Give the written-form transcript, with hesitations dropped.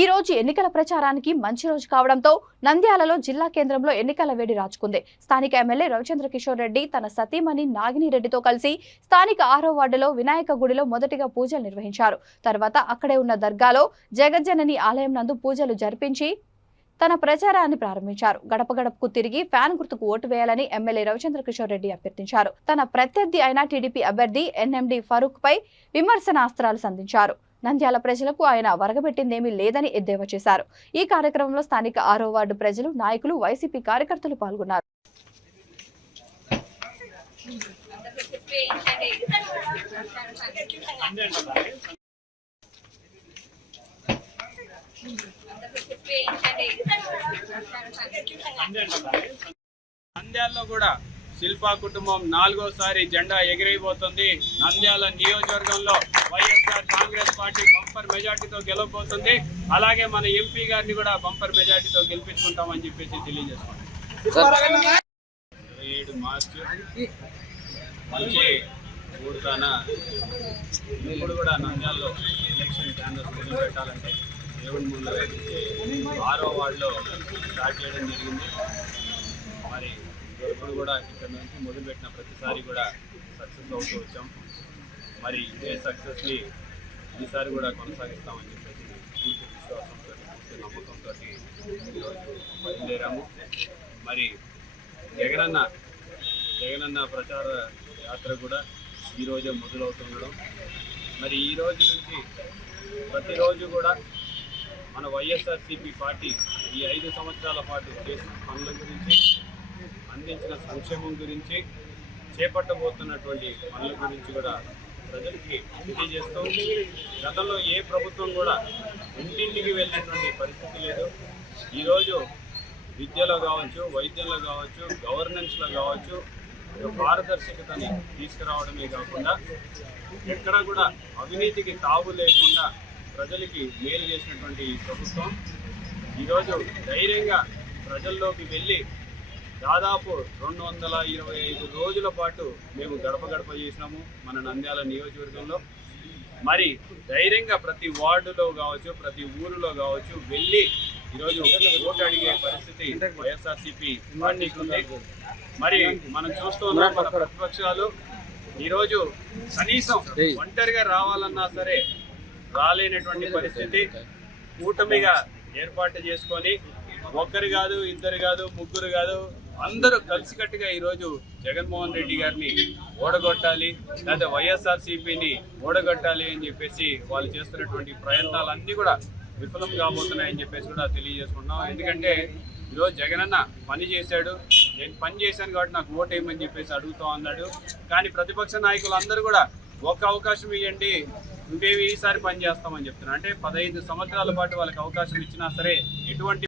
ఈ రోజు ఎన్నికల ప్రచారానికి మంచి రోజు కావడంతో నంద్యాలలో జిల్లా కేంద్రంలో ఎన్నికల వేడి రాచుకుంది. స్థానిక ఎమ్మెల్యే రవిచంద్ర కిషోర్ రెడ్డి తన సతీమణి నాగిని రెడ్డితో కలిసి స్థానిక 6వ వార్డులో వినాయక గుడిలో మొదటిగా పూజలు నిర్వహించారు. తర్వాత అక్కడే ఉన్న దర్గాలో జగజ్జనని ఆలయం నందు పూజలు జరిపించి తన ప్రచారాన్ని ప్రారంభించారు. గడప గడపకు తిరిగి ఫ్యాన్ గుర్తుకు ఓటు వేయాలని ఎమ్మెల్యే రవిచంద్ర కిషోర్ రెడ్డి అభ్యర్థించారు. తన ప్రత్యర్థి అయిన టీడీపీ అభ్యర్థి ఎన్ఎండి ఫరూక్ పై విమర్శనాస్త్రాలు సంధించారు. నంద్యాల ప్రజలకు ఆయన వరగబెట్టిందేమీ లేదని ఎద్దేవా చేశారు. ఈ కార్యక్రమంలో స్థానిక 6వ వార్డు ప్రజలు, నాయకులు, వైసీపీ కార్యకర్తలు పాల్గొన్నారు. నంద్యాలలో కూడా శిల్పా కుటుంబం 4వసారి జెండా ఎగిరైపోతుంది. నంద్యాల నియోజకవర్గంలో వైఎస్ఆర్ కాంగ్రెస్ పార్టీ బంపర్ మెజార్టీతో గెలవబోతుంది. అలాగే మన ఎంపీ గారిని కూడా బంపర్ మెజార్టీతో గెలిపించుకుంటామని చెప్పేసి తెలియజేసుకుంటాం. 27 మార్చి నుంచి ఊరుతాన ఇప్పుడు కూడా నంద్యాలలో ఎలక్షన్ క్యాండల్స్ మొదలు పెట్టాలంటే దేవుడి ముందు 6వ వార్డులో స్టార్ట్ చేయడం జరిగింది. మరి ఇప్పుడు కూడా ఇక్కడ నుంచి మొదలుపెట్టిన ప్రతిసారి కూడా సక్సెస్ అవుతూ వచ్చాం. మరి ఇదే సక్సెస్ని ఈసారి కూడా కొనసాగిస్తామని చెప్పేసి పూర్తి విశ్వాసంతో, పూర్తి నమ్మకంతో ఈరోజు బయలుదేరాము. మరి జగనన్న ప్రచార యాత్ర కూడా ఈరోజే మొదలవుతుండడం, మరి ఈ రోజు నుంచి ప్రతిరోజు కూడా మన వైఎస్ఆర్సీపీ పార్టీ ఈ 5 సంవత్సరాల పాటు చేసిన పనుల గురించి, అందించిన సంక్షేమం గురించి, చేపట్టబోతున్నటువంటి పనుల గురించి కూడా ప్రజలకి తెలియజేస్తూ, గతంలో ఏ ప్రభుత్వం కూడా ఇంటింటికి వెళ్ళినటువంటి పరిస్థితి లేదు. ఈరోజు విద్యలో కావచ్చు, వైద్యంలో కావచ్చు, గవర్నెన్స్లో కావచ్చు పారదర్శకతని తీసుకురావడమే కాకుండా ఎక్కడ కూడా అవినీతికి తావు లేకుండా ప్రజలకి మేలు చేసినటువంటి ప్రభుత్వం ఈరోజు ధైర్యంగా ప్రజల్లోకి వెళ్ళి దాదాపు 225 రోజుల పాటు మేము గడప గడప చేసినాము మన నంద్యాల నియోజకవర్గంలో. మరి ధైర్యంగా ప్రతి వార్డులో కావచ్చు, ప్రతి ఊరిలో కావచ్చు వెళ్ళి ఈరోజు ఓటు అడిగే పరిస్థితి వైఎస్ఆర్సీపీ పార్టీకి ఉంది. మరి మనం చూస్తున్నాం మన ప్రతిపక్షాలు ఈరోజు కనీసం ఒంటరిగా రావాలన్నా సరే రాలేనటువంటి పరిస్థితి. కూటమిగా ఏర్పాటు చేసుకొని ఒక్కరు కాదు, ఇద్దరు కాదు, ముగ్గురు కాదు, అందరూ కలిసికట్టుగా ఈరోజు జగన్మోహన్ రెడ్డి గారిని ఓడగొట్టాలి, లేదా వైఎస్ఆర్సీపీని ఓడగొట్టాలి అని చెప్పేసి వాళ్ళు చేస్తున్నటువంటి ప్రయత్నాలన్నీ కూడా విఫలం కాబోతున్నాయని చెప్పేసి కూడా తెలియజేసుకుంటున్నాం. ఎందుకంటే ఈరోజు జగనన్న పని చేశాడు, నేను పని చేశాను కాబట్టి నాకు ఓటు వేయమని చెప్పేసి అడుగుతా అన్నాడు. కానీ ప్రతిపక్ష నాయకులు అందరూ కూడా ఒక్క అవకాశం ఇవ్వండి, మేము ఈసారి పని చేస్తామని చెప్తున్నారు. అంటే 15 సంవత్సరాల పాటు వాళ్ళకి అవకాశం ఇచ్చినా సరే ఎటువంటి